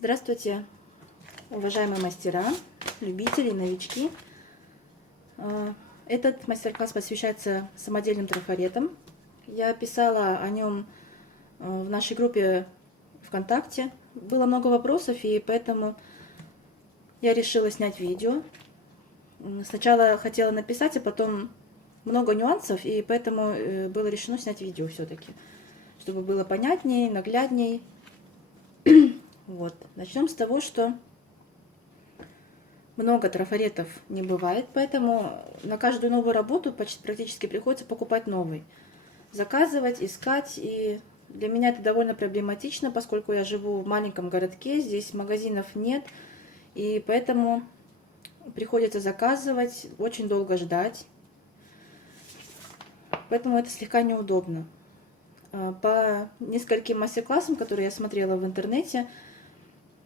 Здравствуйте, уважаемые мастера, любители, новички. Этот мастер-класс посвящается самодельным трафаретам. Я писала о нем в нашей группе ВКонтакте. Было много вопросов, и поэтому я решила снять видео. Сначала хотела написать, а потом много нюансов, и поэтому было решено снять видео все-таки, чтобы было понятнее, наглядней. Вот. Начнем с того, что много трафаретов не бывает, поэтому на каждую новую работу практически приходится покупать новый. Заказывать, искать, и для меня это довольно проблематично, поскольку я живу в маленьком городке, здесь магазинов нет, и поэтому приходится заказывать, очень долго ждать, поэтому это слегка неудобно. По нескольким мастер-классам, которые я смотрела в интернете,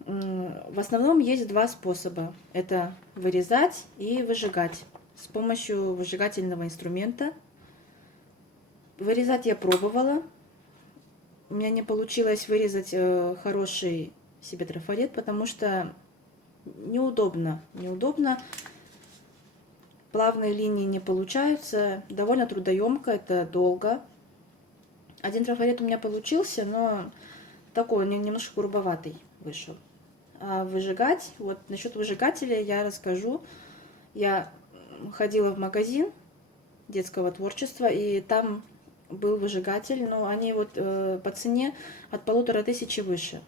в основном есть два способа. Это вырезать и выжигать с помощью выжигательного инструмента. Вырезать я пробовала. У меня не получилось вырезать хороший себе трафарет, потому что неудобно. Плавные линии не получаются. Довольно трудоемко, это долго. Один трафарет у меня получился, но такой, немножко грубоватый вышел. А выжигать, вот насчет выжигателя я расскажу. Я ходила в магазин детского творчества, и там был выжигатель, но они вот по цене от 1500 выше.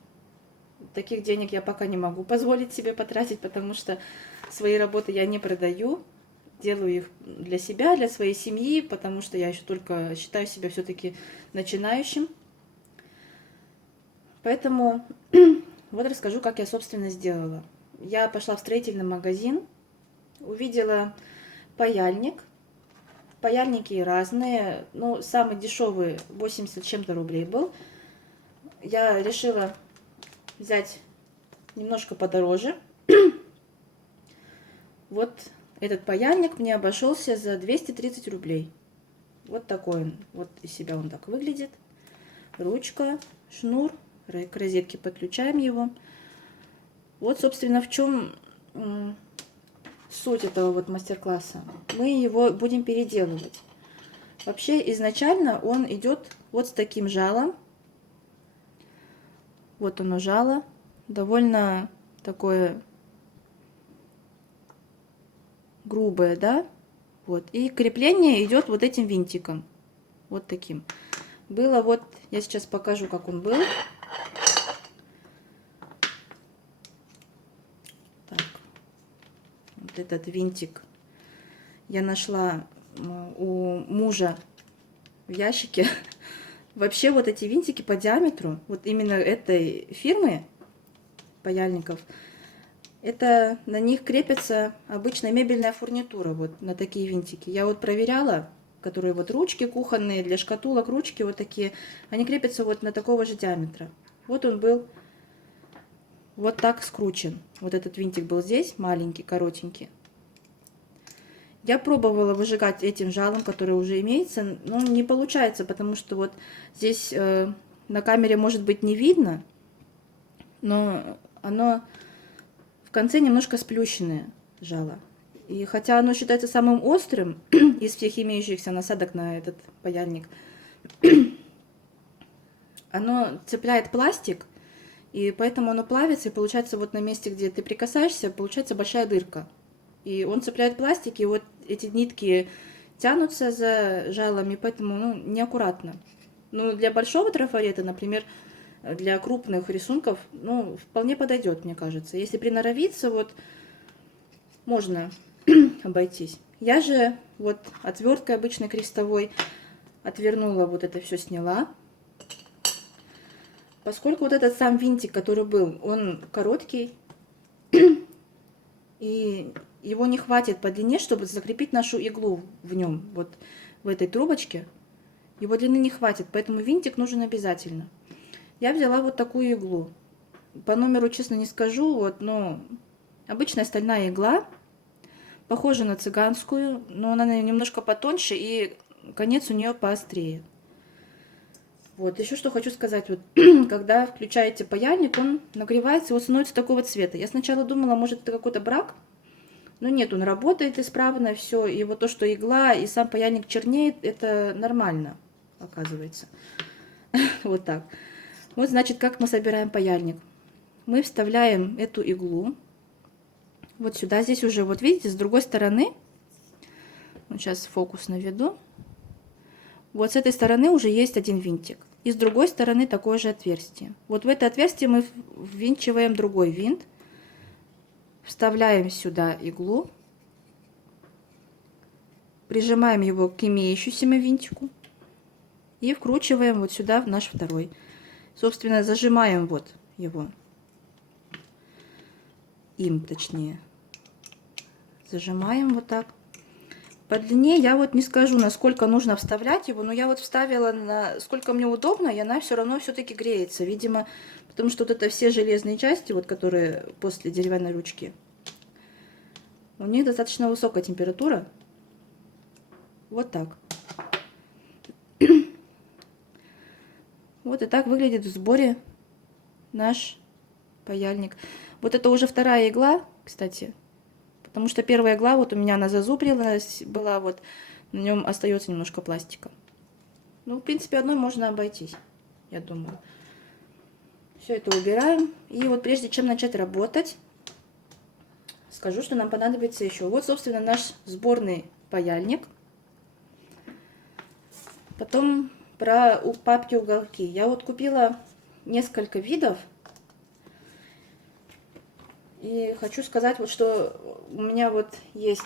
Таких денег я пока не могу позволить себе потратить, потому что свои работы я не продаю, делаю их для себя, для своей семьи, потому что я еще только считаю себя все-таки начинающим. Поэтому вот расскажу, как я, собственно, сделала. Я пошла в строительный магазин, увидела паяльник. Паяльники разные, но самый дешевый 80 чем-то рублей был. Я решила взять немножко подороже. Вот этот паяльник мне обошелся за 230 рублей. Вот такой он, вот из себя он так выглядит. Ручка, шнур, к розетке подключаем его. Вот, собственно, в чем суть этого вот мастер-класса. Мы его будем переделывать. Вообще, изначально он идет вот с таким жалом. Вот оно жало. Довольно такое грубое, да? Вот. И крепление идет вот этим винтиком. Вот таким. Было вот, я сейчас покажу, как он был. Так. Вот этот винтик я нашла у мужа в ящике. Вообще вот эти винтики по диаметру, вот именно этой фирмы паяльников, это на них крепится обычная мебельная фурнитура, вот на такие винтики. Я вот проверяла, которые вот ручки кухонные, для шкатулок ручки вот такие, они крепятся вот на такого же диаметра. Вот он был вот так скручен. Вот этот винтик был здесь, маленький, коротенький. Я пробовала выжигать этим жалом, который уже имеется, но не получается, потому что вот здесь на камере может быть не видно, но оно в конце немножко сплющенное жало. И хотя оно считается самым острым из всех имеющихся насадок на этот паяльник, оно цепляет пластик, и поэтому оно плавится, и получается вот на месте, где ты прикасаешься, получается большая дырка. И он цепляет пластик, и вот эти нитки тянутся за жалами, поэтому неаккуратно. Ну, для большого трафарета, например, для крупных рисунков, вполне подойдет, мне кажется. Если приноровиться, вот можно обойтись. Я же вот отверткой обычной крестовой отвернула, вот это все сняла. Поскольку вот этот сам винтик, который был, он короткий, и его не хватит по длине, чтобы закрепить нашу иглу в нем, вот в этой трубочке. Его длины не хватит, поэтому винтик нужен обязательно. Я взяла вот такую иглу. По номеру, честно, не скажу, вот, но обычная стальная игла, похожа на цыганскую, но она немножко потоньше и конец у нее поострее. Вот, еще что хочу сказать, вот, когда включаете паяльник, он нагревается, и вот становится такого цвета. Я сначала думала, может, это какой-то брак, но нет, он работает исправно, все, и вот то, что игла и сам паяльник чернеет, это нормально, оказывается. Вот так. Вот, значит, как мы собираем паяльник. Мы вставляем эту иглу вот сюда, здесь уже, вот видите, с другой стороны, вот сейчас фокус наведу, вот с этой стороны уже есть один винтик. И с другой стороны такое же отверстие. Вот в это отверстие мы ввинчиваем другой винт. Вставляем сюда иглу. Прижимаем его к имеющемуся винтику. И вкручиваем вот сюда в наш второй. Собственно, зажимаем вот его. Точнее. Зажимаем вот так. По длине я вот не скажу, насколько нужно вставлять его, но я вот вставила, сколько мне удобно, и она все равно все-таки греется. Видимо, потому что вот это все железные части, вот которые после деревянной ручки, у них достаточно высокая температура. Вот так. Вот и так выглядит в сборе наш паяльник. Вот это уже вторая игла, кстати. Потому что первая игла, вот у меня она зазубрилась, была вот, на нем остается немножко пластика. Ну, в принципе, одной можно обойтись, я думаю. Все это убираем. И вот прежде чем начать работать, скажу, что нам понадобится еще. Вот, собственно, наш сборный паяльник. Потом про папки уголки. Я вот купила несколько видов. И хочу сказать, вот, что у меня вот есть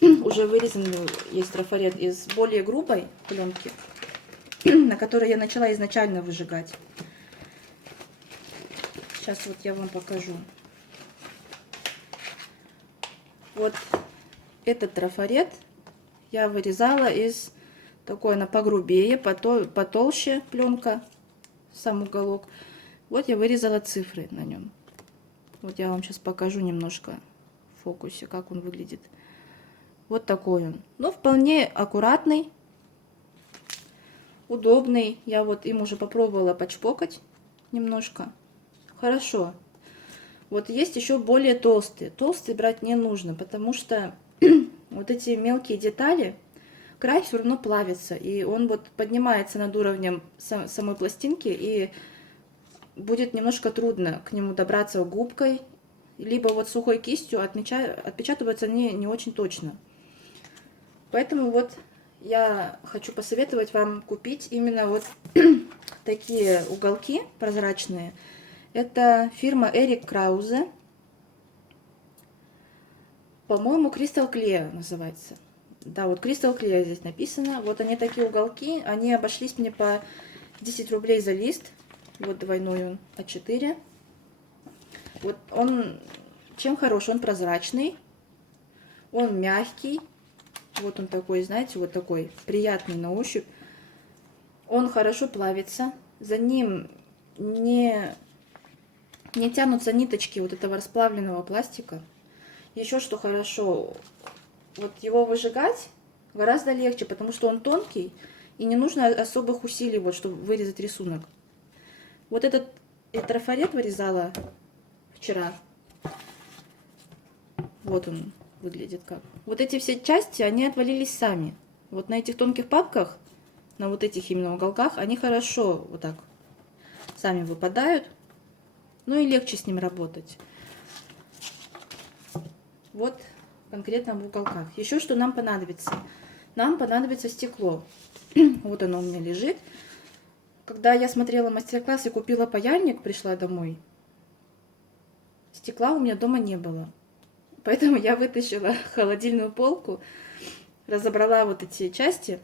уже вырезанный есть трафарет из более грубой пленки, на которой я начала изначально выжигать. Сейчас вот я вам покажу. Вот этот трафарет я вырезала из такой, она погрубее, потолще пленка, сам уголок. Вот я вырезала цифры на нем. Вот я вам сейчас покажу немножко в фокусе, как он выглядит. Вот такой он. Но вполне аккуратный, удобный. Я вот им уже попробовала почпокать немножко. Хорошо. Вот есть еще более толстые. Толстые брать не нужно, потому что вот эти мелкие детали, край все равно плавится. И он вот поднимается над уровнем самой пластинки, и будет немножко трудно к нему добраться губкой, либо вот сухой кистью, отпечатываются они не очень точно. Поэтому вот я хочу посоветовать вам купить именно вот такие уголки прозрачные. Это фирма Эрик Краузе. По-моему, Crystal Clear называется. Да, вот Crystal Clear здесь написано. Вот они такие уголки. Они обошлись мне по 10 рублей за лист. Вот двойной он, А4. Вот он чем хорош? Он прозрачный, он мягкий. Вот он такой, знаете, вот такой приятный на ощупь. Он хорошо плавится. За ним не тянутся ниточки вот этого расплавленного пластика. Еще что хорошо, вот его выжигать гораздо легче, потому что он тонкий и не нужно особых усилий, вот, чтобы вырезать рисунок. Вот этот трафарет вырезала вчера. Вот он выглядит как. Вот эти все части, они отвалились сами. Вот на этих тонких папках, на вот этих именно уголках, они хорошо вот так сами выпадают. Ну и легче с ним работать. Вот конкретно в уголках. Еще что нам понадобится? Нам понадобится стекло. Вот оно у меня лежит. Когда я смотрела мастер-класс и купила паяльник, пришла домой, стекла у меня дома не было. Поэтому я вытащила холодильную полку, разобрала вот эти части.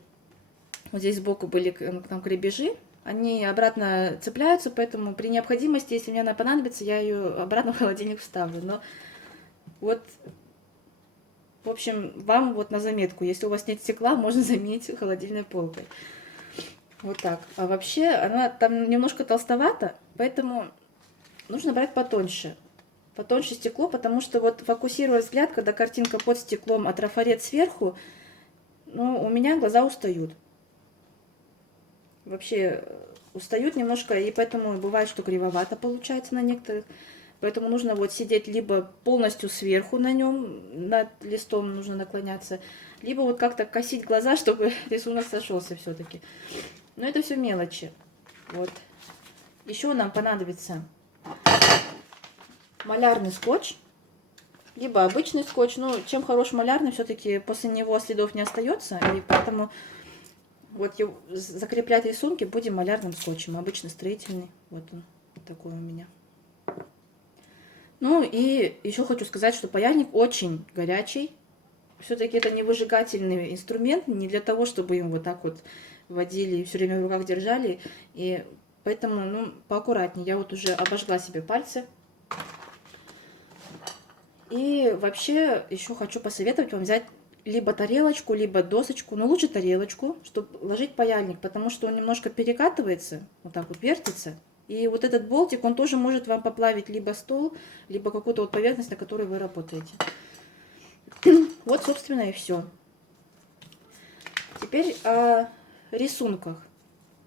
Вот здесь сбоку были там крепежи. Они обратно цепляются, поэтому при необходимости, если мне она понадобится, я ее обратно в холодильник вставлю. Но вот, в общем, вам вот на заметку, если у вас нет стекла, можно заменить холодильной полкой. Вот так. А вообще, она там немножко толстовата, поэтому нужно брать потоньше. Потоньше стекло, потому что вот фокусируя взгляд, когда картинка под стеклом, а трафарет сверху, ну, у меня глаза устают. вообще устают немножко, и поэтому бывает, что кривовато получается на некоторых. Поэтому нужно вот сидеть либо полностью сверху на нем, над листом нужно наклоняться, либо вот как-то косить глаза, чтобы рисунок сошелся все-таки. Но это все мелочи. Вот. Еще нам понадобится малярный скотч, либо обычный скотч. Ну, чем хорош малярный, все-таки после него следов не остается, и поэтому вот закреплять рисунки будем малярным скотчем, обычно строительный. Вот он такой у меня. Ну и еще хочу сказать, что паяльник очень горячий. Все-таки это не выжигательный инструмент, не для того, чтобы им вот так вот водили и все время в руках держали. И поэтому, ну, поаккуратнее. Я вот уже обожгла себе пальцы. И вообще еще хочу посоветовать вам взять либо тарелочку, либо досочку. Но лучше тарелочку, чтобы ложить паяльник, потому что он немножко перекатывается, вот так вот вертится. И вот этот болтик, он тоже может вам поплавить либо стол, либо какую-то вот поверхность, на которой вы работаете. Вот, собственно, и все. Теперь о рисунках.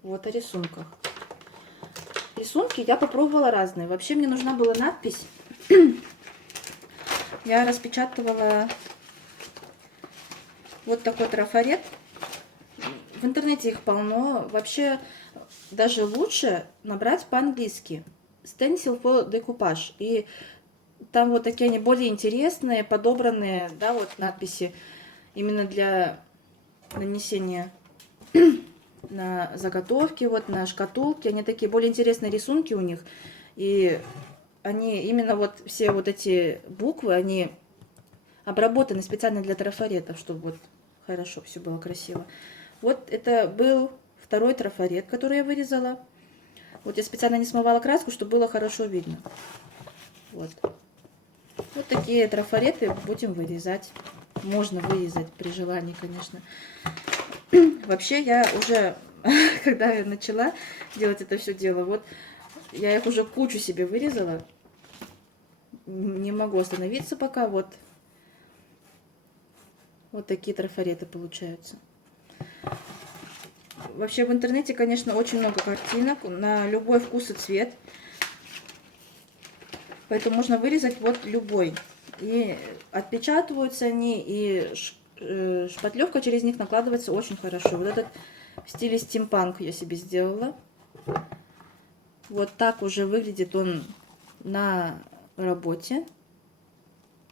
Вот о рисунках. Рисунки я попробовала разные. Вообще мне нужна была надпись. Я распечатывала вот такой трафарет. В интернете их полно. Вообще даже лучше набрать по-английски. Stencil for Decoupage. И там вот такие они более интересные, подобранные, да, вот надписи именно для нанесения на заготовки, вот на шкатулки. Они такие более интересные рисунки у них. И они именно вот все вот эти буквы, они обработаны специально для трафаретов, чтобы вот хорошо все было красиво. Вот это был второй трафарет, который я вырезала. Вот я специально не смывала краску, чтобы было хорошо видно. Вот. Вот такие трафареты будем вырезать. Можно вырезать при желании, конечно. Вообще я уже, когда я начала делать это все дело, вот я их уже кучу себе вырезала. Не могу остановиться пока. Вот такие трафареты получаются. Вообще в интернете, конечно, очень много картинок на любой вкус и цвет. Поэтому можно вырезать вот любой. И отпечатываются они, и шпатлевка через них накладывается очень хорошо. Вот этот в стиле стимпанк я себе сделала. Вот так уже выглядит он на работе.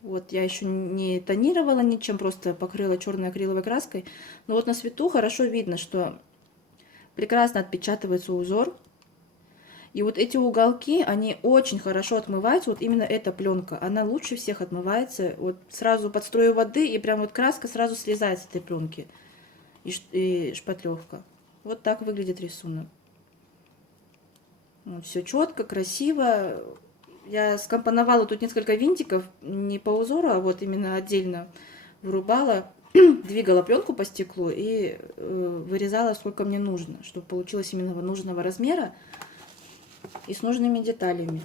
Вот я еще не тонировала ничем, просто покрыла черной акриловой краской. Но вот на свету хорошо видно, что прекрасно отпечатывается узор. И вот эти уголки, они очень хорошо отмываются. Вот именно эта пленка, она лучше всех отмывается. Вот сразу под струю воды, и прям вот краска сразу слезает с этой пленки. И шпатлевка. Вот так выглядит рисунок. Вот, все четко, красиво. Я скомпоновала тут несколько винтиков, не по узору, а вот именно отдельно вырубала. Двигала пленку по стеклу и вырезала, сколько мне нужно, чтобы получилось именно нужного размера и с нужными деталями.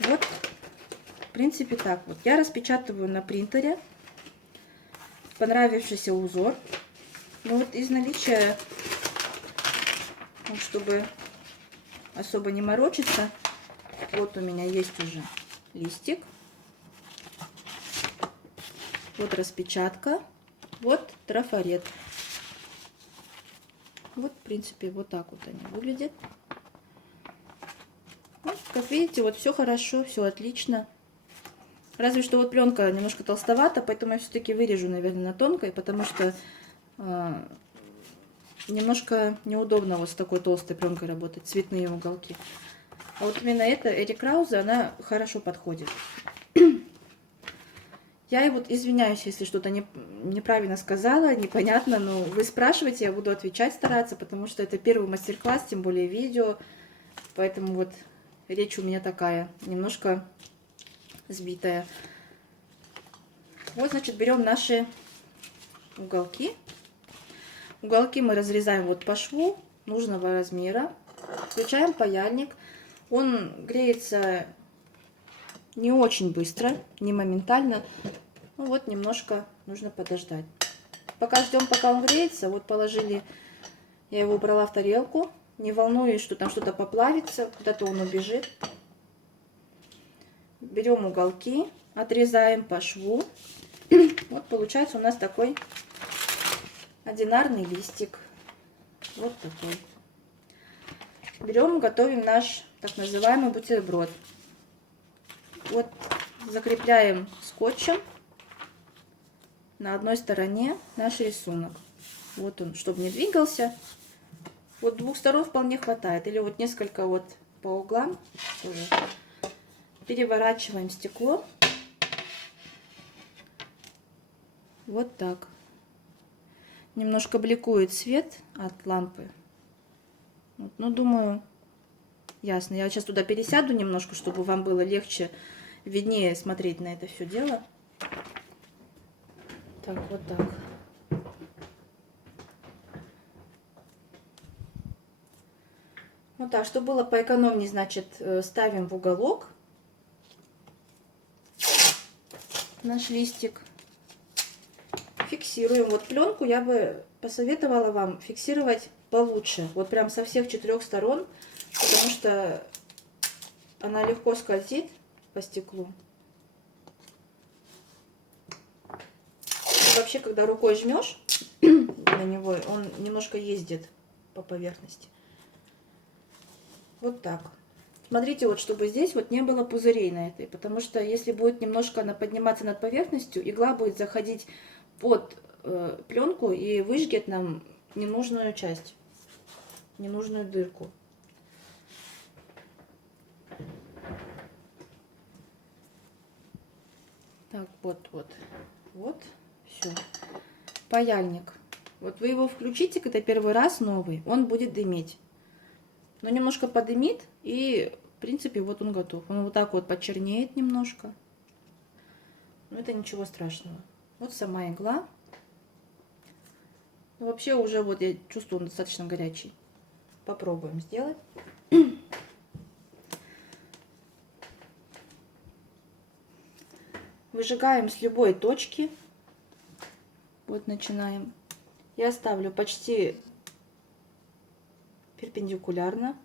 Вот, в принципе, так вот. Я распечатываю на принтере понравившийся узор. Ну вот из наличия, чтобы особо не морочиться, вот у меня есть уже листик. Вот распечатка, вот трафарет. Вот, в принципе, вот так вот они выглядят. Вот, как видите, вот все хорошо, все отлично. Разве что вот пленка немножко толстовата, поэтому я все-таки вырежу, наверное, на тонкой, потому что немножко неудобно вот с такой толстой пленкой работать, цветные уголки. А вот именно эта Эрик Краузе, она хорошо подходит. Я и вот извиняюсь, если что-то неправильно сказала, непонятно, но вы спрашиваете, я буду отвечать стараться, потому что это первый мастер-класс, тем более видео, поэтому вот речь у меня такая, немножко сбитая. Вот, значит, берем наши уголки. Уголки мы разрезаем вот по шву нужного размера, включаем паяльник, он греется не очень быстро, не моментально. Ну вот немножко нужно подождать. пока ждем, пока он греется, вот положили, я его убрала в тарелку. Не волнуюсь, что там что-то поплавится, куда-то он убежит. Берем уголки, отрезаем по шву. Вот получается у нас такой одинарный листик. Вот такой. Берем, готовим наш так называемый бутерброд. Вот закрепляем скотчем на одной стороне наш рисунок. Вот он, чтобы не двигался. Вот двух сторон вполне хватает. Или вот несколько вот по углам тоже. Переворачиваем стекло. Вот так. Немножко бликует свет от лампы. Вот, ну, думаю, ясно. Я сейчас туда пересяду немножко, чтобы вам было легче, виднее смотреть на это все дело. Так, вот так. Вот так, чтобы было поэкономнее, значит, ставим в уголок наш листик. Фиксируем. Вот пленку я бы посоветовала вам фиксировать получше. Вот прям со всех 4 сторон, потому что она легко скользит по стеклу. И вообще, когда рукой жмешь на него, он немножко ездит по поверхности. Вот так. Смотрите, вот чтобы здесь вот не было пузырей на этой, потому что если будет немножко она подниматься над поверхностью, игла будет заходить под пленку и выжгет нам ненужную часть, ненужную дырку. Так, вот, все. Паяльник. Вот вы его включите, когда первый раз новый, он будет дымить. Но немножко подымит, и, в принципе, вот он готов. Он вот так вот почернеет немножко. Но это ничего страшного. Вот сама игла. Ну, вообще уже вот я чувствую, он достаточно горячий. Попробуем сделать. Выжигаем с любой точки. Вот начинаем. Я ставлю почти перпендикулярно.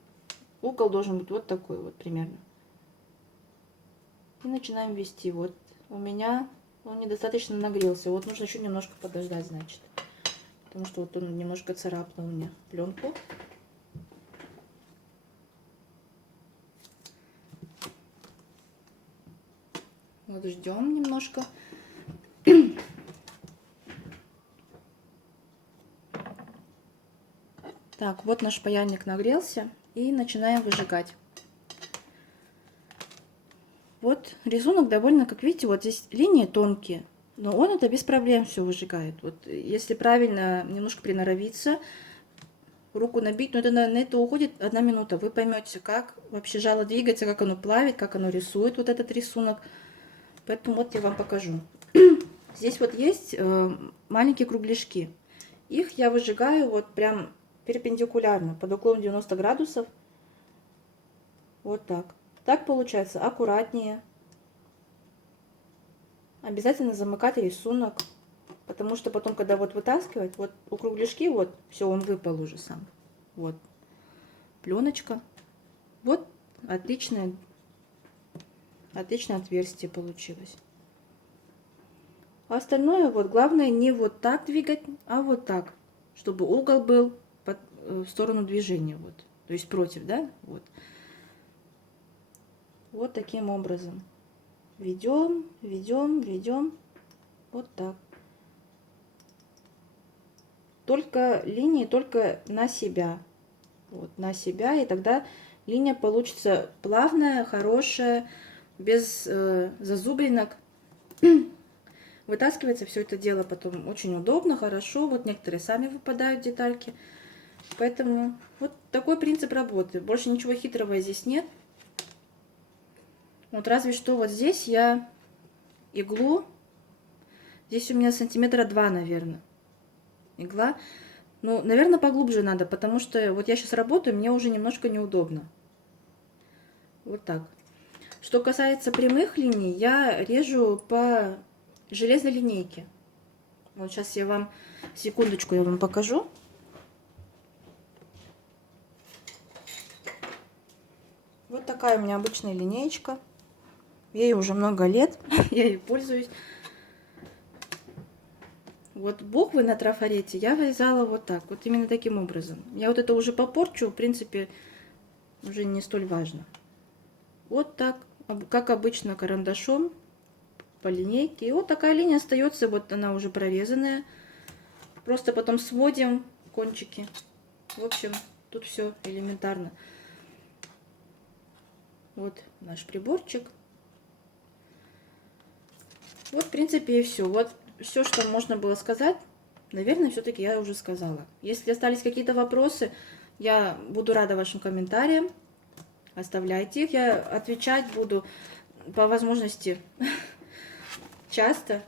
Угол должен быть вот такой вот примерно. И начинаем вести. Вот у меня он недостаточно нагрелся. Вот нужно еще немножко подождать, значит. Потому что вот он немножко царапнул мне пленку. Вот ждем немножко. Так, вот наш паяльник нагрелся. И начинаем выжигать. Вот рисунок довольно, как видите, вот здесь линии тонкие. Но он это без проблем все выжигает. Вот если правильно немножко приноровиться, руку набить, но это на это уходит 1 минута. Вы поймете, как вообще жало двигается, как оно плавит, как оно рисует вот этот рисунок. Поэтому вот я вам покажу. Здесь вот есть маленькие кругляшки. Их я выжигаю вот прям перпендикулярно, под углом 90 градусов. Вот так. Так получается аккуратнее. Обязательно замыкать рисунок, потому что потом, когда вот вытаскивать, вот у кругляшки, вот, все, он выпал уже сам. Вот. Пленочка. Вот отличное отверстие получилось. А остальное, вот, главное не вот так двигать, а вот так, чтобы угол был в сторону движения, вот, то есть против, да, вот. Вот таким образом. Ведем, ведем, ведем. Вот так. Только линии, только на себя. Вот, на себя, и тогда линия получится плавная, хорошая, без зазубринок. Вытаскивается все это дело потом очень удобно, хорошо. Вот некоторые сами выпадают детальки. Поэтому вот такой принцип работы. Больше ничего хитрого здесь нет. Вот разве что вот здесь я иглу, здесь у меня сантиметра 2, наверное, игла. Ну, наверное, поглубже надо, потому что вот я сейчас работаю, мне уже немножко неудобно. Вот так. Что касается прямых линий, я режу по железной линейке. Вот сейчас я вам, секундочку, я вам покажу. Вот такая у меня обычная линеечка. Ей уже много лет, я ей пользуюсь. Вот буквы на трафарете я вязала вот так, вот именно таким образом. Я вот это уже попорчу, в принципе, уже не столь важно. Вот так, как обычно, карандашом по линейке. И вот такая линия остается, вот она уже прорезанная. Просто потом сводим кончики. В общем, тут все элементарно. Вот наш приборчик. Вот, в принципе, и все. Вот все, что можно было сказать, наверное, все-таки я уже сказала. Если остались какие-то вопросы, я буду рада вашим комментариям. Оставляйте их. Я отвечать буду по возможности часто.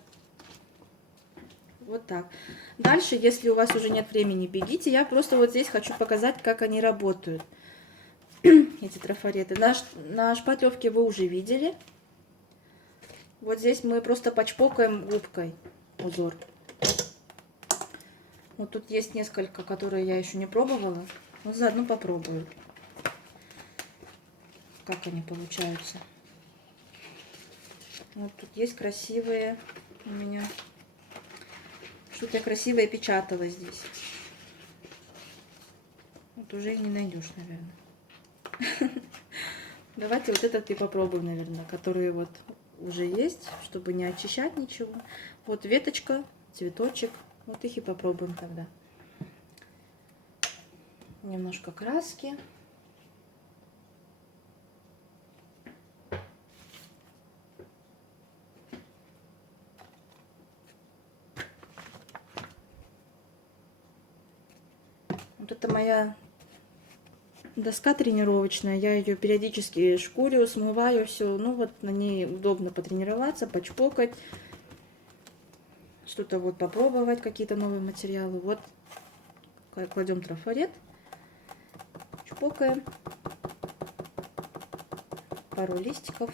Вот так. Дальше, если у вас уже нет времени, бегите. Я просто вот здесь хочу показать, как они работают, эти трафареты. На шпатлевке вы уже видели. Вот здесь мы просто почпокаем губкой узор. Вот тут есть несколько, которые я еще не пробовала. Но заодно попробую, как они получаются. Вот тут есть красивые у меня. Что-то я красивое печатала здесь. Вот уже и не найдешь, наверное. Давайте вот этот и попробуем, наверное, которые вот уже есть, чтобы не очищать ничего. Вот веточка, цветочек. Вот их и попробуем тогда. Немножко краски. Вот это моя доска тренировочная. Я ее периодически шкурю, смываю все. Ну вот на ней удобно потренироваться, почпокать. Что-то вот попробовать, какие-то новые материалы. Вот кладем трафарет, чпокаем, пару листиков.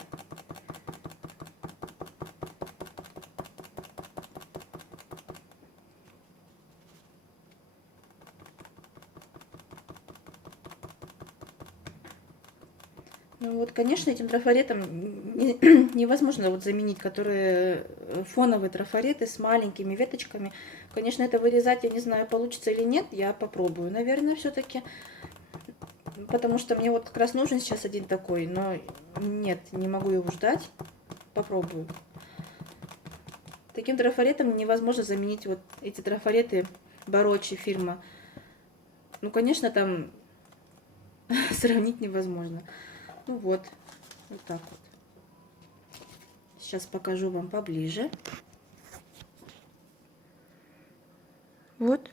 Ну вот, конечно, этим трафаретом невозможно вот заменить, которые фоновые трафареты с маленькими веточками. Конечно, это вырезать, я не знаю, получится или нет, я попробую, наверное, все-таки. Потому что мне вот как раз нужен сейчас один такой, но нет, не могу его ждать. Попробую. Таким трафаретом невозможно заменить вот эти трафареты Барочи фирма. Ну, конечно, там сравнить невозможно. Ну вот, вот так вот. Сейчас покажу вам поближе. Вот.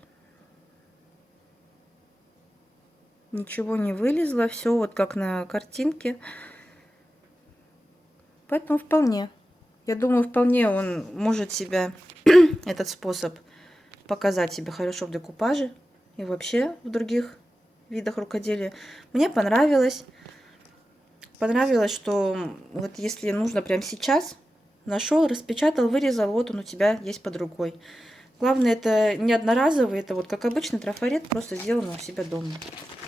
Ничего не вылезло, все вот как на картинке. Поэтому вполне. Я думаю, вполне он может себя, этот способ, показать себя хорошо в декупаже и вообще в других видах рукоделия. Мне понравилось. Понравилось, что вот если нужно прямо сейчас, нашел, распечатал, вырезал, вот он у тебя есть под рукой. Главное, это не одноразовый, это вот как обычный трафарет, просто сделан у себя дома.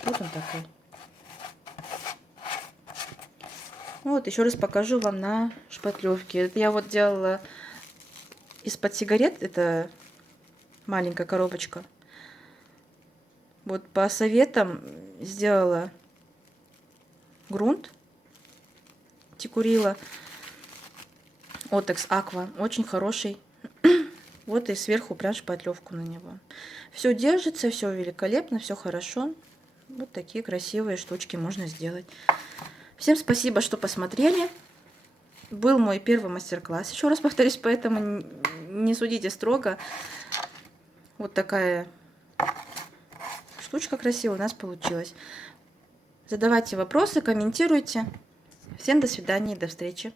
Вот он такой. Вот, еще раз покажу вам на шпатлевке. Это я вот делала из-под сигарет, это маленькая коробочка. Вот по советам сделала грунт. Текурила Otex Aqua, очень хороший. Вот и сверху прям шпатлевку на него. Все держится, все великолепно, все хорошо. Вот такие красивые штучки можно сделать. Всем спасибо, что посмотрели. Был мой первый мастер-класс. Еще раз повторюсь, поэтому не судите строго. Вот такая штучка красивая у нас получилась. Задавайте вопросы, комментируйте. Всем до свидания и до встречи.